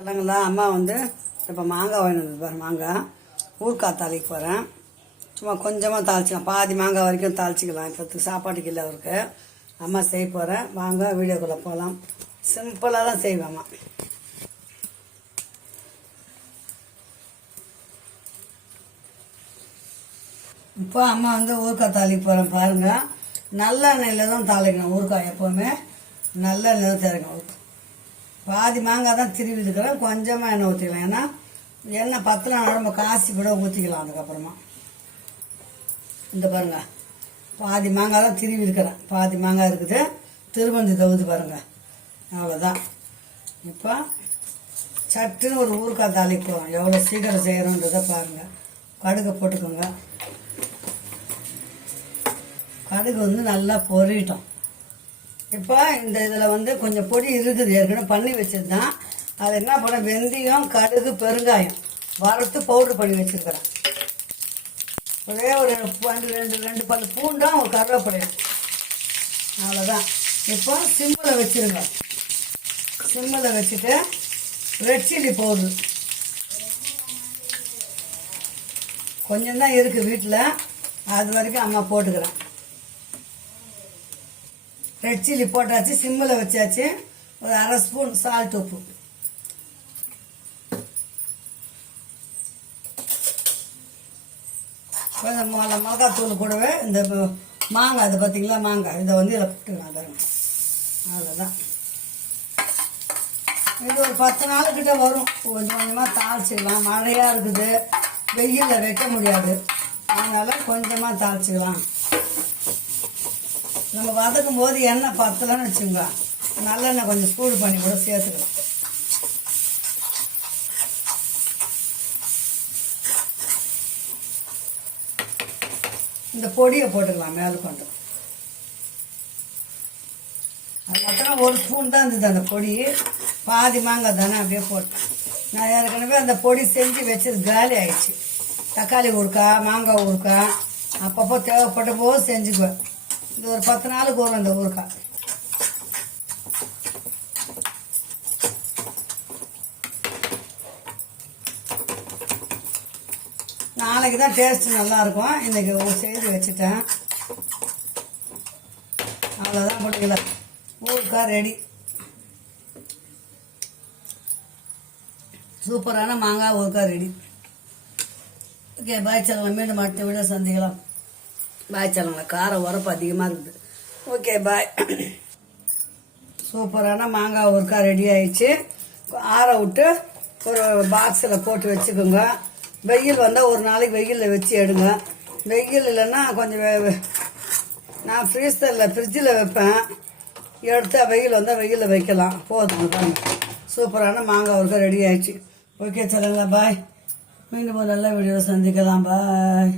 இல்லைங்களா, அம்மா இப்போ மாங்காய் வாங்கினது பாரு. மாங்காய் ஊறுகாய் தாளிக்க போகிறேன். சும்மா கொஞ்சமாக தாளிச்சிக்கலாம், பாதி மாங்காய் வரைக்கும் தாளிச்சிக்கலாம். இப்போ சாப்பாட்டுக்கு இல்லை அவருக்கு. அம்மா செய்ய போகிறேன். வாங்க வீடியோக்குள்ளே போகலாம். சிம்பிளாக தான் செய்வேன் அம்மா. இப்போ அம்மா ஊறுகாய் தாளிக்க போகிறேன் பாருங்கள். நல்லெண்ணெயில் தான் தாளிக்கணும் ஊறுகாய். எப்போவுமே நல்லெண்ணெய் தான் தேவைக்கணும். பாதி மாங்காய் தான் திருவி இருக்கிறேன். கொஞ்சமாக எண்ணெய் ஊற்றிக்கலாம். ஏன்னா எண்ணெய் பத்தில் நம்ம காசி கூட ஊற்றிக்கலாம். அதுக்கப்புறமா இந்த பாருங்க, பாதி மாங்காய் தான் திருவி இருக்கிறேன். பாதி மாங்காய் இருக்குது, திருமந்தி தவுது பாருங்க. அவ்வளோதான். இப்போ சட்டுன்னு ஒரு ஊறுகாய் தாளிக்கு போகிறோம். எவ்வளோ சீக்கிரம் செய்கிறோன்றதை பாருங்கள். கடுகை போட்டுக்கோங்க. கடுகு நல்லா பொறிட்டோம். இப்போ இந்த இதில் கொஞ்சம் பொடி இருக்குது, ஏற்கனவே பண்ணி வச்சது தான். அது என்ன பண்ண, வெந்தயம், கடுகு, பெருங்காயம் வறுத்து பவுடர் பண்ணி வச்சுருக்கிறேன். ஒரே ஒரு ரெண்டு பல்லு பூண்டும் ஒரு கருவேப்பிலையும், அவ்வளோதான். இப்போ சிம்மில் வச்சுருங்க. சிம்மில் வச்சுட்டு ரெட் சில்லி பவுடர் கொஞ்சம் தான் இருக்குது வீட்டில், அது வரைக்கும் அம்மா போட்டுக்கிறேன். ரெட் சில்லி போட்டாச்சு, சிம்மில் வச்சாச்சு. ஒரு அரை ஸ்பூன் சால்ட் உப்பு, கொஞ்சம் மிளகாத்தூள் கூடவே இந்த மாங்காய் இது பார்த்தீங்களா, மாங்காய் இதை இதில் போட்டுக்கலாம் பாருங்க. அவ்வளோதான். இது ஒரு 10 நாளுக்கிட்ட வரும். கொஞ்சம் கொஞ்சமாக தாளிச்சிக்கலாம். மழையாக இருக்குது, வெயிலில் வைக்க முடியாது, அதனால் கொஞ்சமாக தாளிச்சிக்கலாம். நம்ம வதக்கும் போது எண்ணெய் பத்தலன்னு வச்சுங்க, நல்லெண்ணெய் கொஞ்சம் சூடு பண்ணி கூட சேர்த்துக்கலாம். இந்த பொடியை போட்டுக்கலாம் மேலே கொண்டு. அது மட்டும் ஒரு ஸ்பூன் தான் இருந்தது அந்த பொடி. பாதி மாங்காய் தானே, அப்படியே போட்டேன். நான் ஏற்கனவே அந்த பொடி செஞ்சு வச்சது காலி ஆயிடுச்சு. தக்காளி ஊறுக்காய், மாங்காய் ஊறுக்காய் அப்பப்போ தேவைப்பட்ட போது செஞ்சுக்குவேன். இது ஒரு 10 நாளுக்கு வரும் இந்த ஊறுகாய். நாளைக்கு தான் டேஸ்ட் நல்லாயிருக்கும். இன்றைக்கி செய்து வச்சுட்டேன். அவ்வளோதான், போட்டுக்கல. ஊறுகாய் ரெடி. சூப்பரான மாங்காய் ஊறுகாய் ரெடி. ஓகே, பாய் சொல்லலாம். மீண்டும் அடுத்த வீடியோ சந்திக்கலாம். பாய் சொல்லலாம். காரம் உரப்பு அதிகமாக இருக்குது. ஓகே, பாய். சூப்பரான மாங்காய் ஊறுகாய் ரெடி ஆயிடுச்சு. ஆற விட்டு ஒரு பாக்ஸில் போட்டு வச்சுக்கோங்க. வெயில் வந்தால் ஒரு நாளைக்கு வெயிலில் வச்சு எடுங்க. வெயில் இல்லைன்னா கொஞ்சம் நான் ஃப்ரிட்ஜில் வைப்பேன். எடுத்தா வெயில் வந்தால் வெயிலில் வைக்கலாம். போதும் பாருங்க. சூப்பரான மாங்காய் ஊறுகாய் ரெடி ஆயிடுச்சு. ஓகே சொல்லுங்களா, பாய். மீண்டும் ஒரு நல்ல வீடியோ சந்திக்கலாம். பாய்.